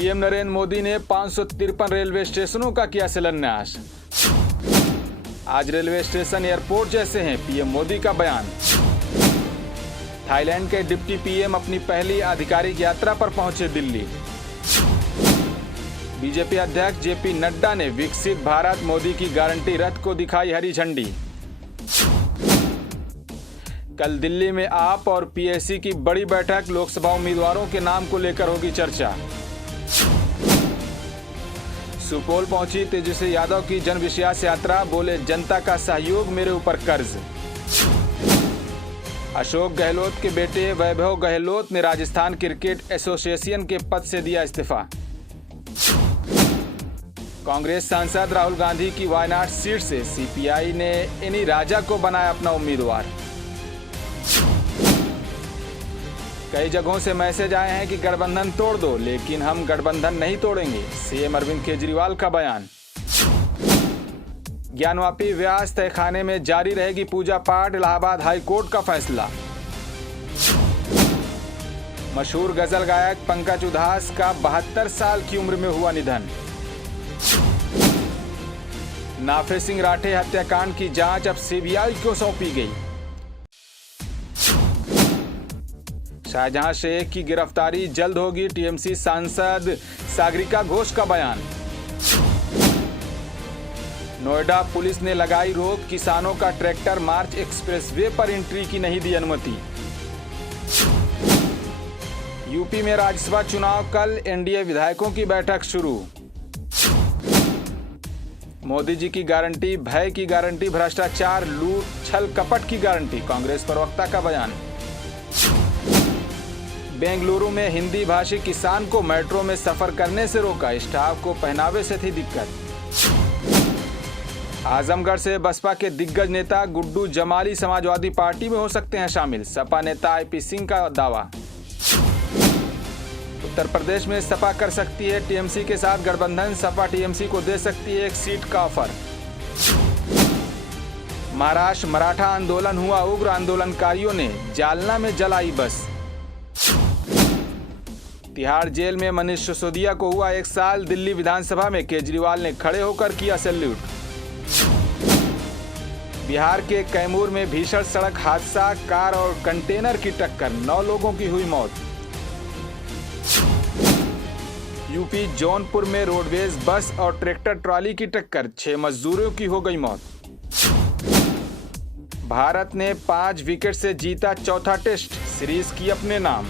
PM Narendra Modi ने 553 railway स्टेशनों का किया शिलान्यास। आज रेलवे स्टेशन एयरपोर्ट जैसे हैं, पीएम मोदी का बयान। थाईलैंड के डिप्टी पीएम अपनी पहली आधिकारिक यात्रा पर पहुंचे दिल्ली। बीजेपी अध्यक्ष जेपी नड्डा ने विकसित भारत मोदी की गारंटी रथ को दिखाई हरी झंडी। कल दिल्ली में आप और पीएसी की बड़ी बैठक, लोकसभा उम्मीदवारों के नाम को लेकर होगी चर्चा। सुपौल पहुंची तेजस्वी यादव की जन विश्वास यात्रा, बोले जनता का सहयोग मेरे ऊपर कर्ज। अशोक गहलोत के बेटे वैभव गहलोत ने राजस्थान क्रिकेट एसोसिएशन के पद से दिया इस्तीफा। कांग्रेस सांसद राहुल गांधी की वायनाड सीट से सीपीआई ने एनी राजा को बनाया अपना उम्मीदवार। कई जगहों से मैसेज आए हैं कि गठबंधन तोड़ दो, लेकिन हम गठबंधन नहीं तोड़ेंगे, सीएम अरविंद केजरीवाल का बयान। ज्ञानवापी व्यास तहखाने में जारी रहेगी पूजा पाठ, इलाहाबाद हाई कोर्ट का फैसला। मशहूर गजल गायक पंकज उधास का 72 साल की उम्र में हुआ निधन। नाफे सिंह राठे हत्याकांड की जांच अब सीबीआई को सौंपी गई। शाहजहां शेख की गिरफ्तारी जल्द होगी, टीएमसी सांसद सागरिका घोष का बयान। नोएडा पुलिस ने लगाई रोक, किसानों का ट्रैक्टर मार्च एक्सप्रेसवे पर एंट्री की नहीं दी अनुमति। यूपी में राज्यसभा चुनाव कल, एनडीए विधायकों की बैठक शुरू। मोदी जी की गारंटी, भय की गारंटी, भ्रष्टाचार, लूट, छल कपट की गारंटी, कांग्रेस प्रवक्ता का बयान। बेंगलुरु में हिंदी भाषी किसान को मेट्रो में सफर करने से रोका, स्टाफ को पहनावे से थी दिक्कत। आजमगढ़ से बसपा के दिग्गज नेता गुड्डू जमाली समाजवादी पार्टी में हो सकते हैं शामिल, सपा नेता आईपी सिंह का दावा। उत्तर प्रदेश में सपा कर सकती है टीएमसी के साथ गठबंधन, सपा टीएमसी को दे सकती है एक सीट का ऑफर। महाराष्ट्र मराठा आंदोलन हुआ उग्र, आंदोलनकारियों ने जालना में जलाई बस। तिहाड़ जेल में मनीष सिसोदिया को हुआ 1 साल, दिल्ली विधानसभा में केजरीवाल ने खड़े होकर किया सैल्यूट। बिहार के कैमूर में भीषण सड़क हादसा, कार और कंटेनर की टक्कर, 9 लोगों की हुई मौत। यूपी जौनपुर में रोडवेज बस और ट्रैक्टर ट्रॉली की टक्कर, 6 मजदूरों की हो गई मौत। भारत ने 5 विकेट से जीता चौथा टेस्ट, सीरीज की अपने नाम।